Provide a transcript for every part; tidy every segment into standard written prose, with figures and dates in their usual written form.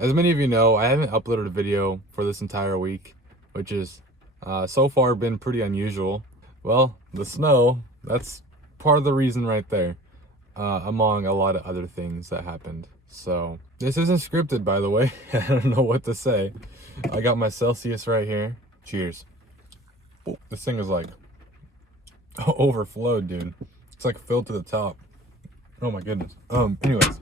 As many of you know, I haven't uploaded a video for this entire week, which is so far been pretty unusual. Well, the snow, that's part of the reason right there, among a lot of other things that happened. So, this isn't scripted, by the way. I don't know what to say. I got my Celsius right here. Cheers. This thing is like overflowed, dude. It's like filled to the top. Oh my goodness. Anyways.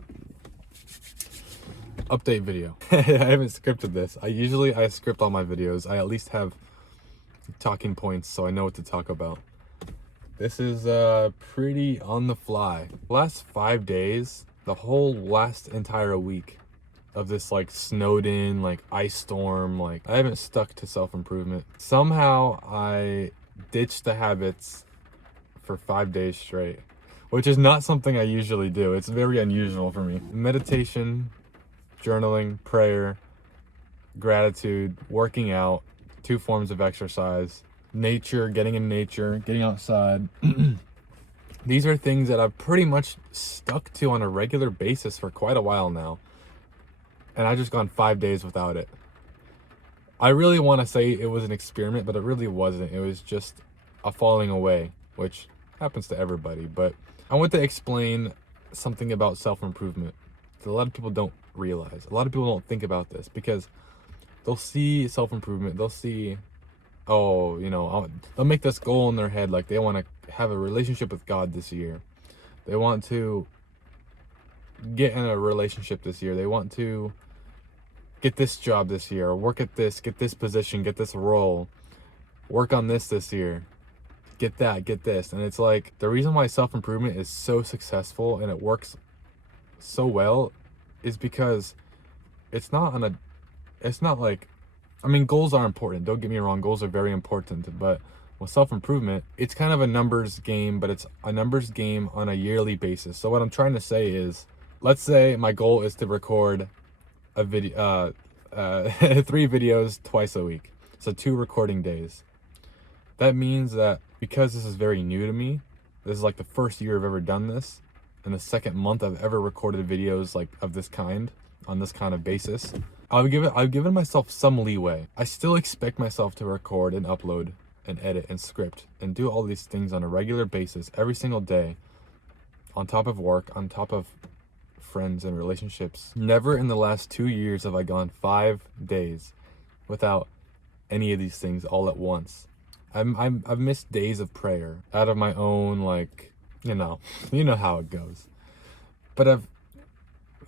Update video. I haven't scripted this. I script all my videos. I at least have talking points so I know what to talk about. This is pretty on the fly. Last 5 days, the whole last entire week of this like snowed in, like ice storm, like I haven't stuck to self-improvement. Somehow I ditched the habits for 5 days straight, which is not something I usually do. It's very unusual for me. Meditation, journaling, prayer, gratitude, working out, 2 forms of exercise, nature, getting in nature, getting outside. These are things that I've pretty much stuck to on a regular basis for quite a while now. And I've just gone 5 days without it. I really want to say it was an experiment, but it really wasn't. It was just a falling away, which happens to everybody. But I want to explain something about self-improvement that a lot of people don't realize. A lot of people don't think about this because they'll see self-improvement. They'll see, oh, they'll make this goal in their head. Like they want to have a relationship with God this year. They want to get in a relationship this year. They want to get this job this year, or work at this, get this position, get this role, work on this year, get that, get this. And it's like the reason why self-improvement is so successful and it works so well is because it's not like, I mean, goals are important. Don't get me wrong. Goals are very important, but with self-improvement, it's kind of a numbers game, but it's a numbers game on a yearly basis. So what I'm trying to say is, let's say my goal is to record a video, 3 videos twice a week. So 2 recording days. That means that because this is very new to me, this is like the first year I've ever done this, and the second month I've ever recorded videos like of this kind, on this kind of basis, I've given myself some leeway. I still expect myself to record and upload and edit and script and do all these things on a regular basis every single day, on top of work, on top of friends and relationships. Never in the last 2 years have I gone 5 days without any of these things all at once. I've missed days of prayer out of my own, like, you know how it goes. But I've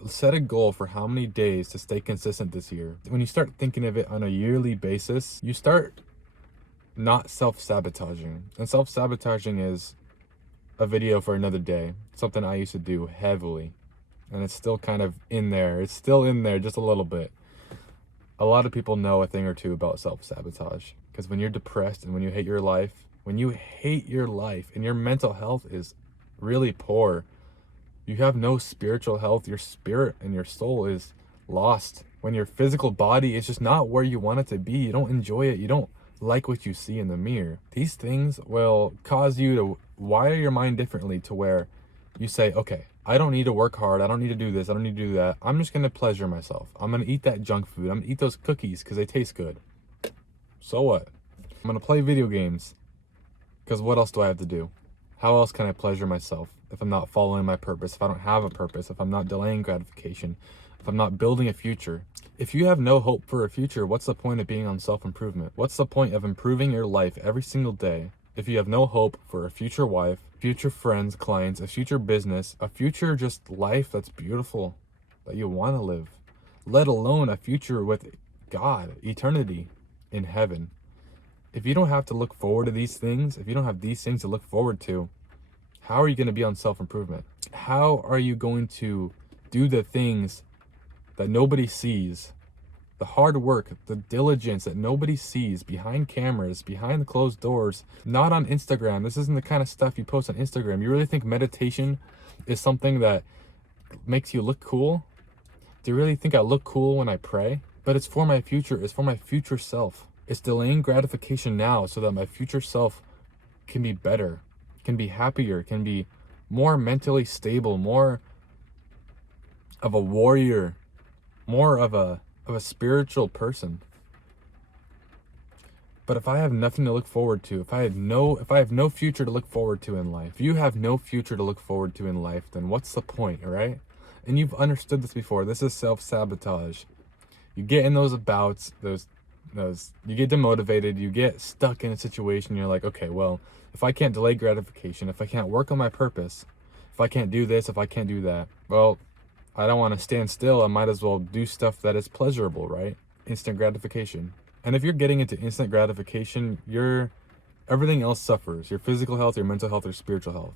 set a goal for how many days to stay consistent this year. When you start thinking of it on a yearly basis, you start not self-sabotaging. And self-sabotaging is a video for another day, something I used to do heavily. And it's still kind of in there. It's still in there just a little bit. A lot of people know a thing or two about self-sabotage. Because when you're depressed and when you hate your life, and your mental health is really poor, you have no spiritual health. Your spirit and your soul is lost. When your physical body is just not where you want it to be, you don't enjoy it. You don't like what you see in the mirror. These things will cause you to wire your mind differently to where you say, okay, I don't need to work hard. I don't need to do this. I don't need to do that. I'm just going to pleasure myself. I'm going to eat that junk food. I'm going to eat those cookies because they taste good. So what? I'm going to play video games because what else do I have to do? How else can I pleasure myself if I'm not following my purpose, if I don't have a purpose, if I'm not delaying gratification, if I'm not building a future? If you have no hope for a future, what's the point of being on self-improvement? What's the point of improving your life every single day if you have no hope for a future wife, future friends, clients, a future business, a future just life that's beautiful, that you want to live, let alone a future with God, eternity in heaven? If you don't have to look forward to these things, if you don't have these things to look forward to, how are you going to be on self-improvement? How are you going to do the things that nobody sees, the hard work, the diligence that nobody sees behind cameras, behind the closed doors, not on Instagram? This isn't the kind of stuff you post on Instagram. You really think meditation is something that makes you look cool? Do you really think I look cool when I pray? But it's for my future. It's for my future self. It's delaying gratification now so that my future self can be better, can be happier, can be more mentally stable, more of a warrior more of a spiritual person. But if I have nothing to look forward to, if I have no future to look forward to in life, if you have no future to look forward to in life, then what's the point, all right? And you've understood this before. This is self-sabotage. You get in those bouts, those you get demotivated, you get stuck in a situation, you're like, okay, well, if I can't delay gratification, if I can't work on my purpose, if I can't do this, if I can't do that, well, I don't want to stand still. I might as well do stuff that is pleasurable, right? Instant gratification. And if you're getting into instant gratification, everything else suffers. Your physical health, your mental health, your spiritual health,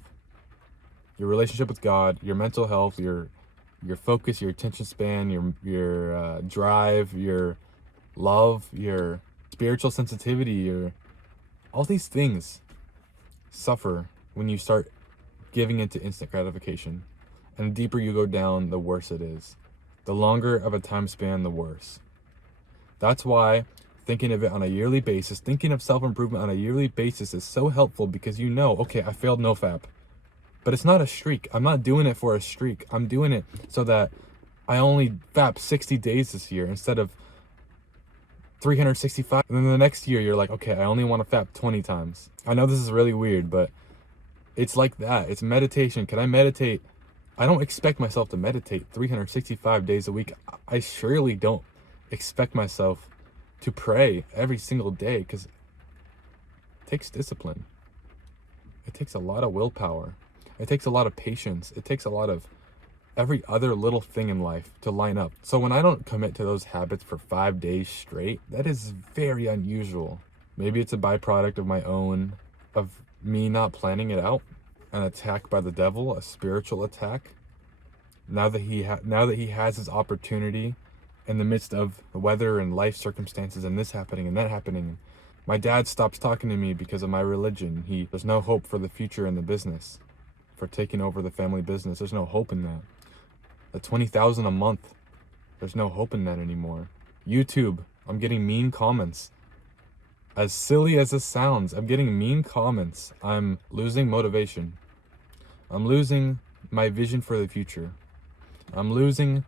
your relationship with God, your mental health, your focus, your attention span, your drive, your love, your spiritual sensitivity, all these things suffer when you start giving into instant gratification. And the deeper you go down, the worse it is. The longer of a time span, the worse. That's why thinking of it on a yearly basis, thinking of self-improvement on a yearly basis is so helpful, because you know, okay, I failed NoFap. But it's not a streak. I'm not doing it for a streak. I'm doing it so that I only FAP 60 days this year instead of 365. And then the next year you're like, okay, I only want to FAP 20 times. I know this is really weird, but it's like that. It's meditation. Can I meditate? I don't expect myself to meditate 365 days a week. I surely don't expect myself to pray every single day, because it takes discipline. It takes a lot of willpower. It takes a lot of patience. It takes a lot of every other little thing in life to line up. So when I don't commit to those habits for 5 days straight, that is very unusual. Maybe it's a byproduct of me not planning it out, an attack by the devil, a spiritual attack. Now that he has his opportunity in the midst of the weather and life circumstances and this happening and that happening, my dad stops talking to me because of my religion. There's no hope for the future in the business, for taking over the family business. There's no hope in that. The $20,000 a month, there's no hope in that anymore. YouTube, I'm getting mean comments. As silly as this sounds, I'm getting mean comments. I'm losing motivation. I'm losing my vision for the future. I'm losing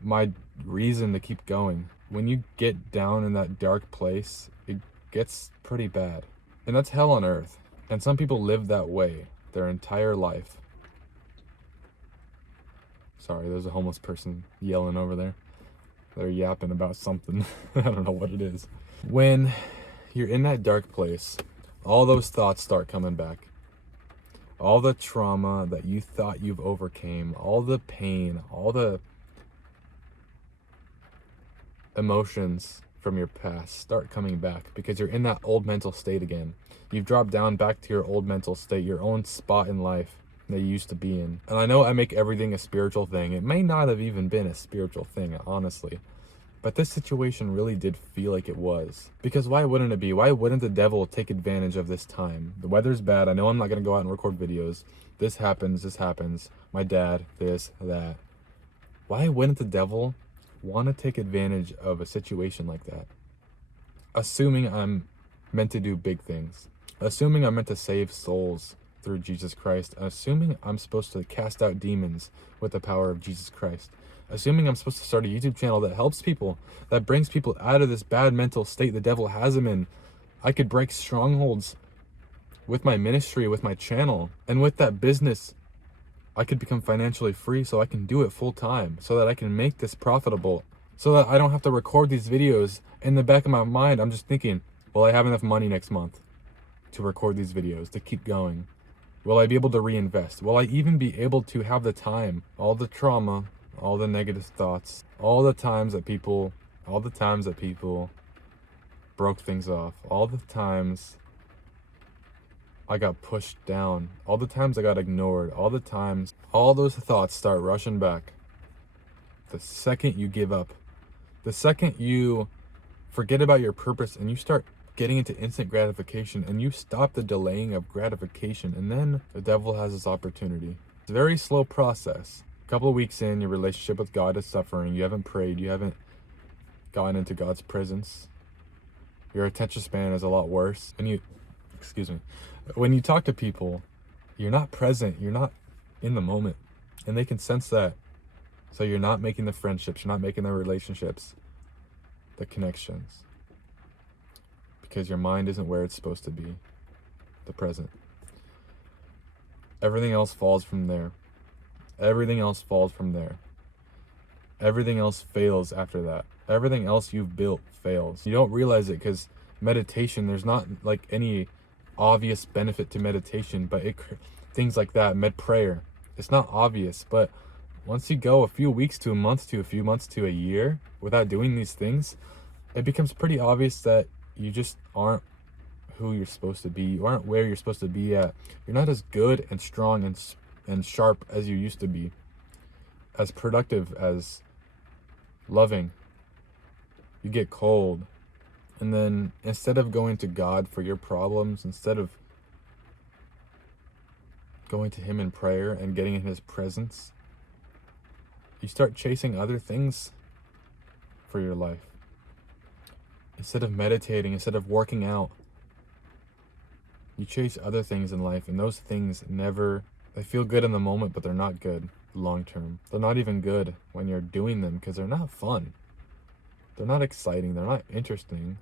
my reason to keep going. When you get down in that dark place, it gets pretty bad. And that's hell on earth. And some people live that way their entire life. Sorry, there's a homeless person yelling over there. They're yapping about something. I don't know what it is. When you're in that dark place, all those thoughts start coming back. All the trauma that you thought you've overcame, all the pain, all the emotions from your past start coming back, because you're in that old mental state again. You've dropped down back to your old mental state, your own spot in life that you used to be in. And I know I make everything a spiritual thing. It may not have even been a spiritual thing, honestly. But this situation really did feel like it was. Because why wouldn't it be? Why wouldn't the devil take advantage of this time? The weather's bad. I know I'm not going to go out and record videos. This happens. My dad, this, that. Why wouldn't the devil want to take advantage of a situation like that? Assuming I'm meant to do big things. Assuming I'm meant to save souls through Jesus Christ. Assuming I'm supposed to cast out demons with the power of Jesus Christ. Assuming I'm supposed to start a YouTube channel that helps people, that brings people out of this bad mental state the devil has them in. I could break strongholds with my ministry, with my channel, and with that business. I could become financially free so I can do it full time, so that I can make this profitable, so that I don't have to record these videos. In the back of my mind, I'm just thinking, will I have enough money next month to record these videos, to keep going? Will I be able to reinvest? Will I even be able to have the time? All the trauma, all the negative thoughts, all the times that people broke things off, all the times I got pushed down, all the times I got ignored, all those thoughts start rushing back. The second you give up, the second you forget about your purpose and you start getting into instant gratification and you stop the delaying of gratification, and then the devil has his opportunity. It's a very slow process. A couple of weeks in, your relationship with God is suffering. You haven't prayed. You haven't gotten into God's presence. Your attention span is a lot worse. When you talk to people, you're not present. You're not in the moment. And they can sense that. So you're not making the friendships, you're not making the relationships, the connections, because your mind isn't where it's supposed to be, the present. Everything else falls from there. Everything else falls from there. Everything else fails after that. Everything else you've built fails. You don't realize it because meditation, there's not like any obvious benefit to meditation, but things like that, prayer, it's not obvious, but once you go a few weeks to a month to a few months to a year without doing these things, it becomes pretty obvious that you just aren't who you're supposed to be. You aren't where you're supposed to be at. You're not as good and strong and sharp as you used to be, as productive, as loving. You get cold. And then instead of going to God for your problems, instead of going to him in prayer and getting in his presence, you start chasing other things for your life. Instead of meditating, instead of working out, you chase other things in life, and those things they feel good in the moment, but they're not good long term. They're not even good when you're doing them because they're not fun. They're not exciting. They're not interesting.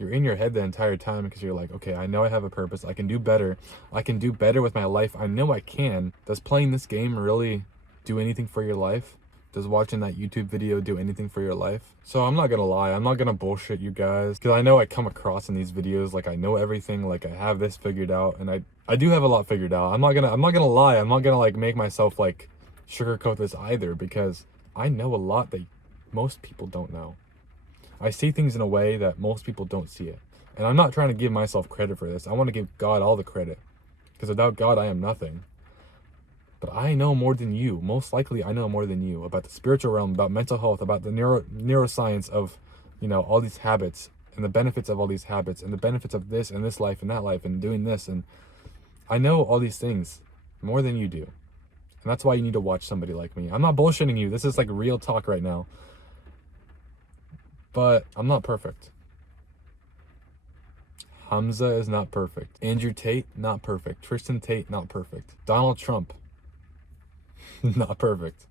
You're in your head the entire time because you're like, okay, I know I have a purpose. I can do better. I can do better with my life. I know I can. Does playing this game really do anything for your life? Does watching that YouTube video do anything for your life? So I'm not gonna lie, I'm not gonna bullshit you guys, because I know I come across in these videos like I know everything, like I have this figured out, and I do have a lot figured out. I'm not gonna lie, I'm not gonna like make myself like sugarcoat this either, because I know a lot that most people don't know. I see things in a way that most people don't see it. And I'm not trying to give myself credit for this. I want to give God all the credit, because without God I am nothing. But I know more than you. Most likely I know more than you about the spiritual realm, about mental health, about the neuroscience of, all these habits and the benefits of all these habits and the benefits of this and this life and that life and doing this. And I know all these things more than you do. And that's why you need to watch somebody like me. I'm not bullshitting you. This is like real talk right now. But I'm not perfect. Hamza is not perfect. Andrew Tate, not perfect. Tristan Tate, not perfect. Donald Trump, not perfect.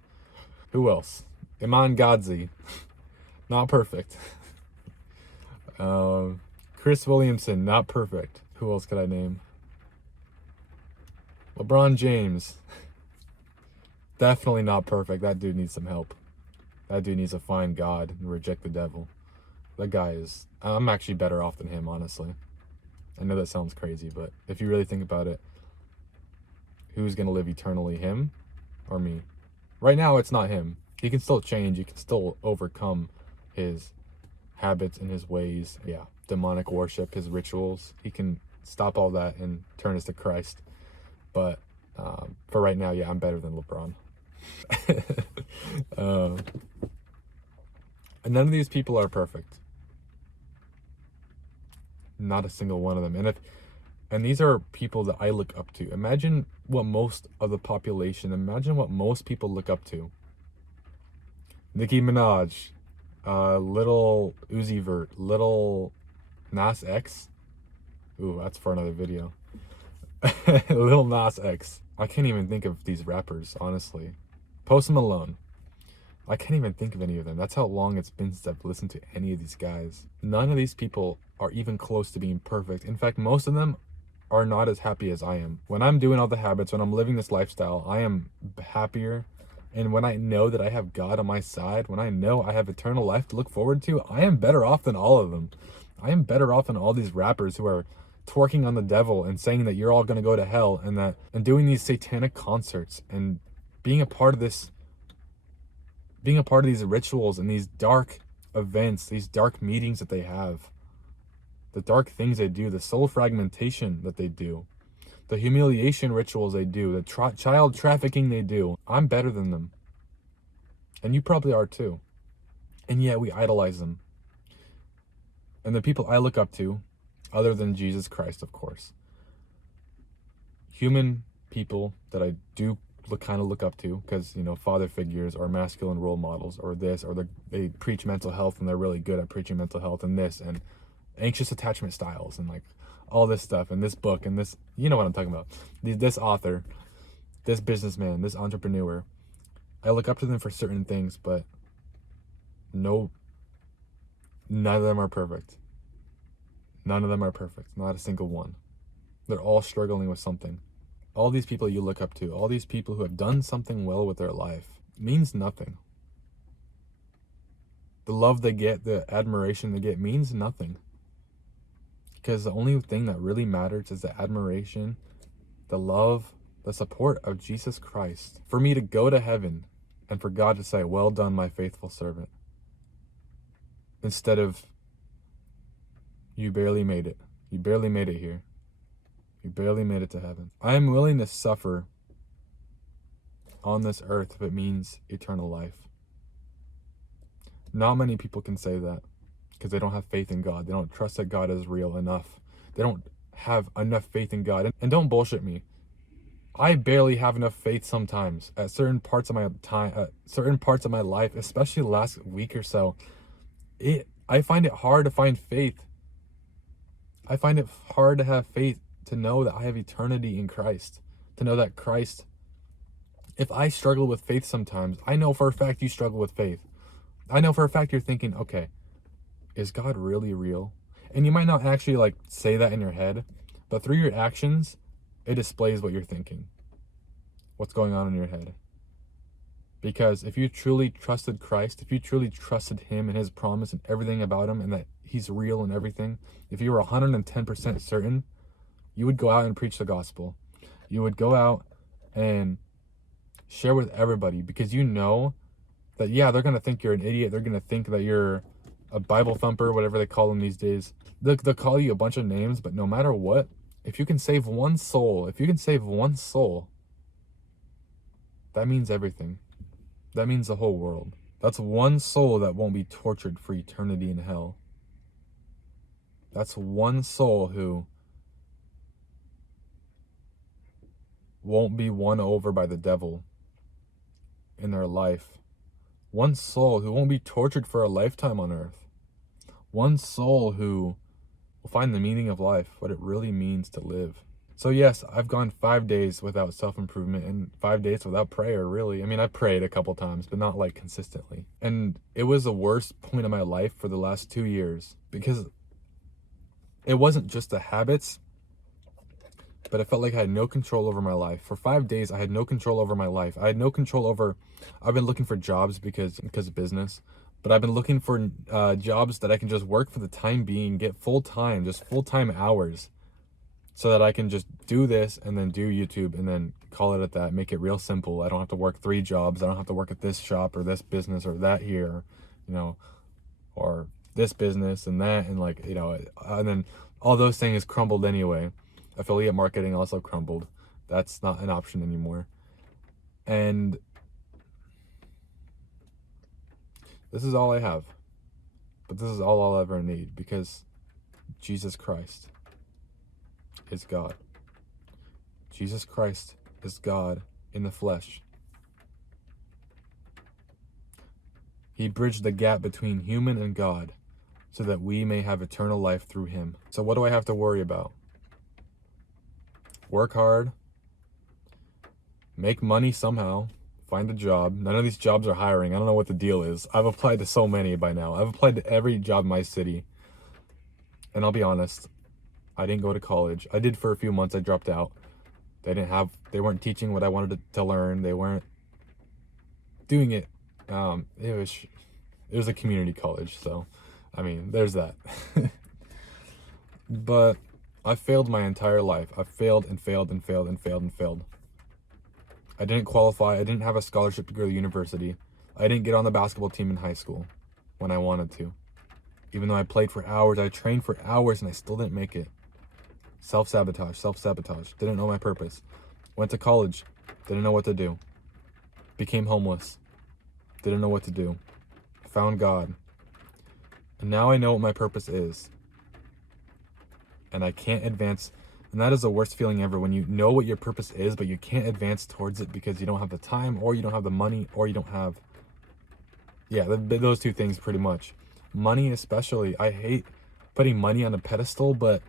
Who else? Iman Gadzhi, not perfect. Chris Williamson, not perfect. Who else could I name? LeBron James, definitely not perfect. That dude needs some help. That dude needs to find God and reject the devil. That guy I'm actually better off than him, honestly. I know that sounds crazy, but if you really think about it, who's going to live eternally, him or me? Right now, it's not him. He can still change. He can still overcome his habits and his ways. Yeah, demonic worship, his rituals. He can stop all that and turn us to Christ. But for right now, yeah, I'm better than LeBron. And none of these people are perfect. Not a single one of them. And these are people that I look up to. Imagine what most of the population, imagine what most people look up to. Nicki Minaj, Little Uzi Vert, Little Nas X. Ooh, that's for another video. Lil Nas X. I can't even think of these rappers, honestly. Post Malone. I can't even think of any of them. That's how long it's been since I've listened to any of these guys. None of these people are even close to being perfect. In fact, most of them are not as happy as I am. When I'm doing all the habits, when I'm living this lifestyle, I am happier. And when I know that I have God on my side, when I know I have eternal life to look forward to, I am better off than all of them. I am better off than all these rappers who are twerking on the devil and saying that you're all going to go to hell, and doing these satanic concerts and being a part of these rituals and these dark events, these dark meetings that they have, the dark things they do, the soul fragmentation that they do, the humiliation rituals they do, the child trafficking they do. I'm better than them. And you probably are too. And yet we idolize them. And the people I look up to, other than Jesus Christ, of course, human people that I do kind of look up to, because father figures or masculine role models or this, or they preach mental health and they're really good at preaching mental health and this, and anxious attachment styles and like all this stuff, and this book and this, you know what I'm talking about, this author, this businessman, this entrepreneur. I look up to them for certain things, but no, none of them are perfect. None of them are perfect. Not a single one. They're all struggling with something. All these people you look up to, all these people who have done something well with their life, means nothing. The love they get, the admiration they get means nothing. Because the only thing that really matters is the admiration, the love, the support of Jesus Christ. For me to go to heaven and for God to say, well done, my faithful servant. Instead of, you barely made it. You barely made it here. You barely made it to heaven. I am willing to suffer on this earth if it means eternal life. Not many people can say that because they don't have faith in God. They don't trust that God is real enough. They don't have enough faith in God. And don't bullshit me. I barely have enough faith sometimes at certain parts of my time, certain parts of my life, especially the last week or so. I find it hard to find faith. I find it hard to have faith, to know that I have eternity in Christ, to know that Christ, if I struggle with faith sometimes, I know for a fact you struggle with faith. I know for a fact you're thinking, okay, is God really real? And you might not actually like say that in your head, but through your actions, it displays what you're thinking, what's going on in your head. Because if you truly trusted Christ, if you truly trusted him and his promise and everything about him and that he's real and everything, if you were 110% certain, you would go out and preach the gospel. You would go out and share with everybody because you know that, yeah, they're going to think you're an idiot. They're going to think that you're a Bible thumper, whatever they call them these days. They'll call you a bunch of names, but no matter what, if you can save one soul, that means everything. That means the whole world. That's one soul that won't be tortured for eternity in hell. That's one soul who won't be won over by the devil in their life. One soul who won't be tortured for a lifetime on earth. One soul who will find the meaning of life, what it really means to live. So yes, I've gone 5 days without self-improvement and 5 days without prayer, really. I mean, I prayed a couple times, but not like consistently. And it was the worst point of my life for the last 2 years because it wasn't just the habits, but I felt like I had no control over my life. For 5 days, I had no control over my life. I had no control over, I've been looking for jobs because of business, but I've been looking for jobs that I can just work for the time being, get full-time, just full-time hours, so that I can just do this and then do YouTube and then call it at that, make it real simple. I don't have to work 3 jobs. I don't have to work at this shop or this business or that here, you know, or this business and that, and like, you know, and then all those things crumbled anyway. Affiliate marketing also crumbled. That's not an option anymore. And this is all I have. But this is all I'll ever need because Jesus Christ is God. Jesus Christ is God in the flesh. He bridged the gap between human and God so that we may have eternal life through him. So what do I have to worry about? Work hard, make money somehow, find a job. None of these jobs are hiring. I don't know what the deal is. I've applied to so many by now. I've applied to every job in my city. And I'll be honest, I didn't go to college. I did for a few months. I dropped out. They weren't teaching what I wanted to learn. They weren't doing it. It was a community college. So, I mean, there's that. But I failed my entire life. I failed and failed and failed and failed and failed. I didn't qualify. I didn't have a scholarship to go to university. I didn't get on the basketball team in high school when I wanted to. Even though I played for hours, I trained for hours, and I still didn't make it. Self-sabotage. Didn't know my purpose. Went to college. Didn't know what to do. Became homeless. Didn't know what to do. Found God. And now I know what my purpose is. And I can't advance. And that is the worst feeling ever, when you know what your purpose is, but you can't advance towards it because you don't have the time, or you don't have the money, or you don't have, those two things pretty much. Money especially. I hate putting money on a pedestal, but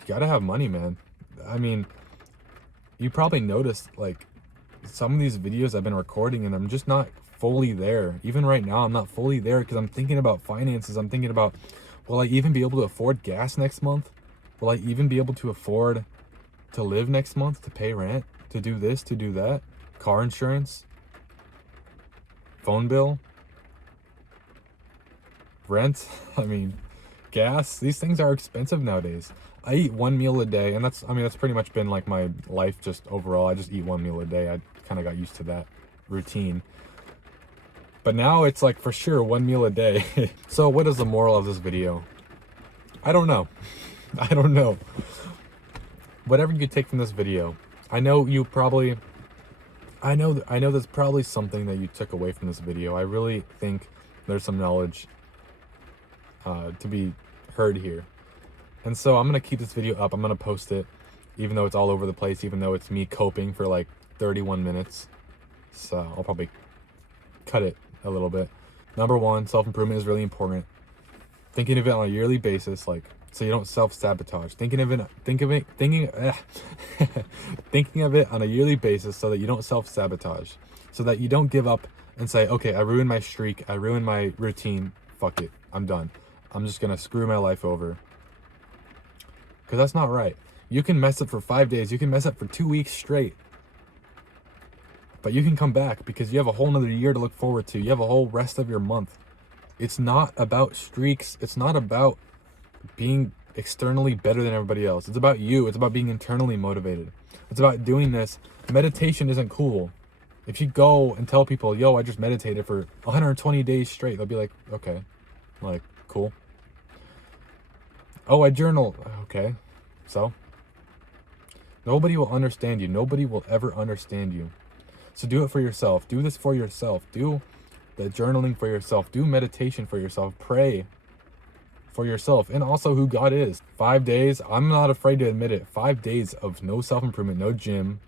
you gotta have money, man. I mean, you probably noticed, like, some of these videos I've been recording and I'm just not fully there. Even right now, I'm not fully there because I'm thinking about finances. I'm thinking about, will I even be able to afford gas next month? Will I even be able to afford to live next month, to pay rent, to do this, to do that? Car insurance, phone bill, rent, I mean, gas. These things are expensive nowadays. I eat one meal a day, and that's pretty much been like my life just overall. I just eat one meal a day. I kind of got used to that routine. But now it's like for sure one meal a day. So what is the moral of this video? I don't know. I don't know. Whatever you take from this video, I know there's probably something that you took away from this video. I really think there's some knowledge to be heard here. And so I'm going to keep this video up. I'm going to post it, even though it's all over the place, even though it's me coping for like 31 minutes. So I'll probably cut it a little bit. Number one, self-improvement is really important. Thinking of it on a yearly basis, like, so you don't self-sabotage. Thinking of it on a yearly basis so that you don't self-sabotage. So that you don't give up and say, okay, I ruined my streak. I ruined my routine. Fuck it. I'm done. I'm just going to screw my life over. Because that's not right. You can mess up for 5 days. You can mess up for 2 weeks straight. But you can come back because you have a whole nother year to look forward to. You have a whole rest of your month. It's not about streaks. It's not about being externally better than everybody else. It's about you. It's about being internally motivated. It's about doing this. Meditation isn't cool. If you go and tell people, yo, I just meditated for 120 days straight, they'll be like, okay, like, cool. Oh, I journal. Okay, so nobody will understand you. Nobody will ever understand you. So do it for yourself. Do this for yourself. Do the journaling for yourself. Do meditation for yourself. Pray for yourself, and also who God is. 5 days, I'm not afraid to admit it. 5 days of no self-improvement, no gym.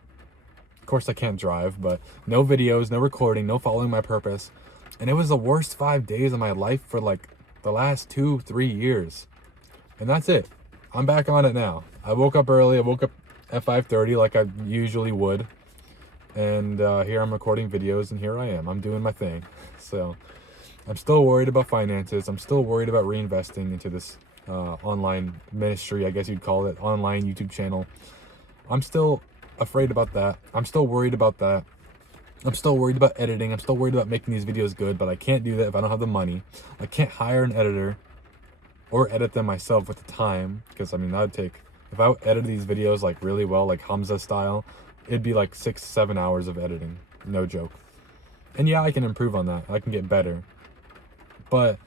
Of course I can't drive, but no videos, no recording, no following my purpose. And it was the worst 5 days of my life for like the last 2-3 years. And that's it. I'm back on it now. I woke up early. I woke up at 5:30 like I usually would. And here I'm recording videos, and here I am. I'm doing my thing. So I'm still worried about finances. I'm still worried about reinvesting into this online ministry, I guess you'd call it, online YouTube channel. I'm still afraid about that. I'm still worried about that. I'm still worried about editing. I'm still worried about making these videos good, but I can't do that if I don't have the money. I can't hire an editor or edit them myself with the time, because I mean, that would take, if I edited these videos like really well, like Hamza style, it'd be like 6-7 hours of editing. No joke. And yeah, I can improve on that. I can get better. But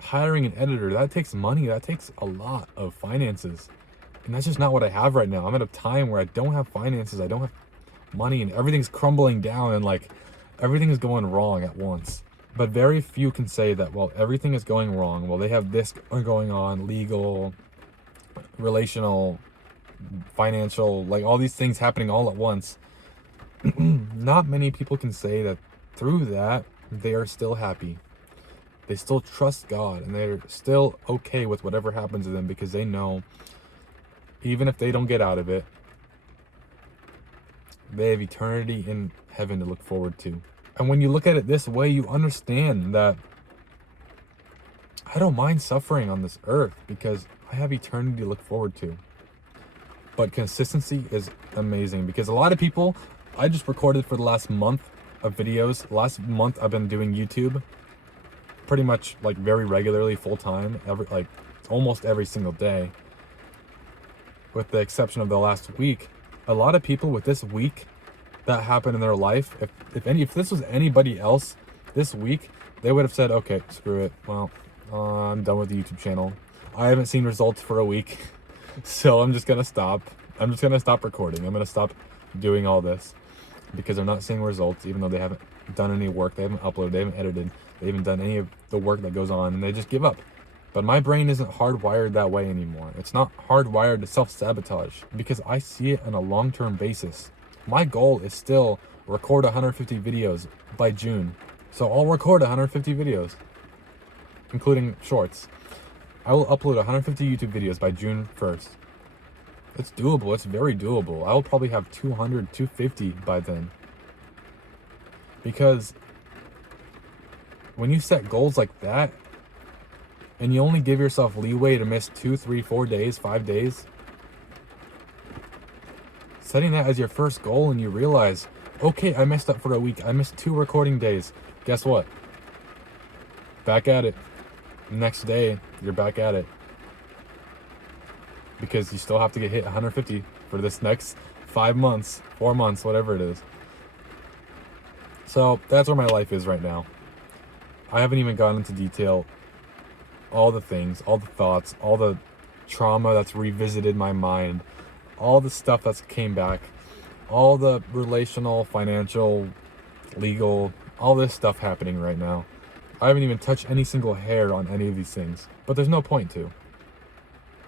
hiring an editor, that takes money. That takes a lot of finances. And that's just not what I have right now. I'm at a time where I don't have finances. I don't have money, and everything's crumbling down, and like everything is going wrong at once. But very few can say that, well, everything is going wrong. Well, they have this going on, legal, relational, financial, like all these things happening all at once. Not many people can say that through that, they are still happy. They still trust God, and they're still okay with whatever happens to them, because they know even if they don't get out of it, they have eternity in heaven to look forward to. And when you look at it this way, you understand that I don't mind suffering on this earth because I have eternity to look forward to. But consistency is amazing, because a lot of people, I just recorded for the last month of videos. Last month I've been doing YouTube pretty much like very regularly, full time, almost every single day, with the exception of the last week. A lot of people with this week that happened in their life, if this was anybody else this week, they would have said, okay, screw it. Well, I'm done with the YouTube channel. I haven't seen results for a week, so I'm just gonna stop. I'm just gonna stop recording. I'm gonna stop doing all this because they're not seeing results, even though they haven't done any work. They haven't uploaded, they haven't edited, they haven't done any of the work that goes on, and they just give up. But my brain isn't hardwired that way anymore. It's not hardwired to self-sabotage, because I see it on a long-term basis. My goal is still record 150 videos by June. So I'll record 150 videos, including shorts. I will upload 150 YouTube videos by June 1st. It's doable. It's very doable. I will probably have 200, 250 by then. Because when you set goals like that, and you only give yourself leeway to miss 2, 3, 4 days, 5 days, setting that as your first goal and you realize, okay, I messed up for a week. I missed 2 recording days. Guess what? Back at it. Next day, you're back at it. Because you still have to get hit 150 for this next 5 months, 4 months, whatever it is. So that's where my life is right now. I haven't even gone into detail all the things, all the thoughts, all the trauma that's revisited my mind, all the stuff that's came back, all the relational, financial, legal, all this stuff happening right now. I haven't even touched any single hair on any of these things, but there's no point to.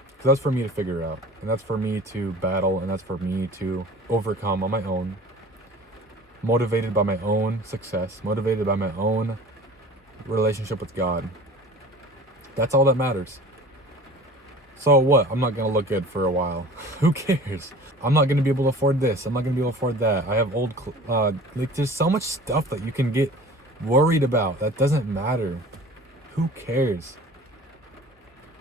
Because that's for me to figure out, and that's for me to battle, and that's for me to overcome on my own, motivated by my own success, motivated by my own relationship with God. That's all that matters. So what? I'm not going to look good for a while. Who cares? I'm not going to be able to afford this. I'm not going to be able to afford that. I have old, like there's so much stuff that you can get worried about. That doesn't matter. Who cares?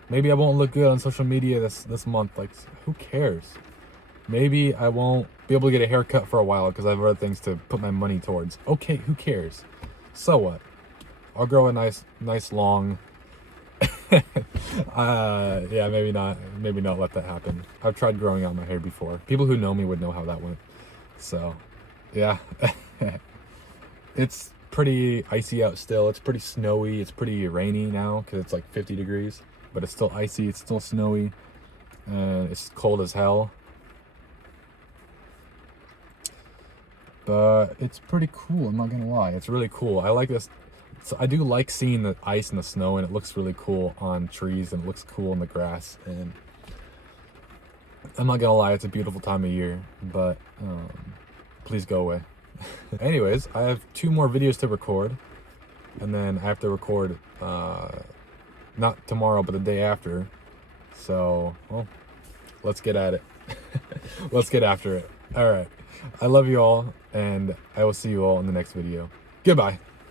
Maybe I won't look good on social media this month. Like, who cares? Maybe I won't be able to get a haircut for a while because I have other things to put my money towards. Okay, who cares? So what? I'll grow a nice long. Yeah, maybe not let that happen. I've tried growing out my hair before. People who know me would know how that went. So, yeah. It's pretty icy out still. It's pretty snowy. It's pretty rainy now because it's like 50 degrees. But it's still icy. It's still snowy. It's cold as hell. But it's pretty cool. I'm not gonna lie. It's really cool. I like this. So I do like seeing the ice and the snow, and it looks really cool on trees, and it looks cool in the grass. And I'm not gonna lie, it's a beautiful time of year. But please go away. Anyways, I have 2 more videos to record, and then I have to record not tomorrow, but the day after. So, well, let's get at it. Let's get after it. All right. I love you all, and I will see you all in the next video. Goodbye.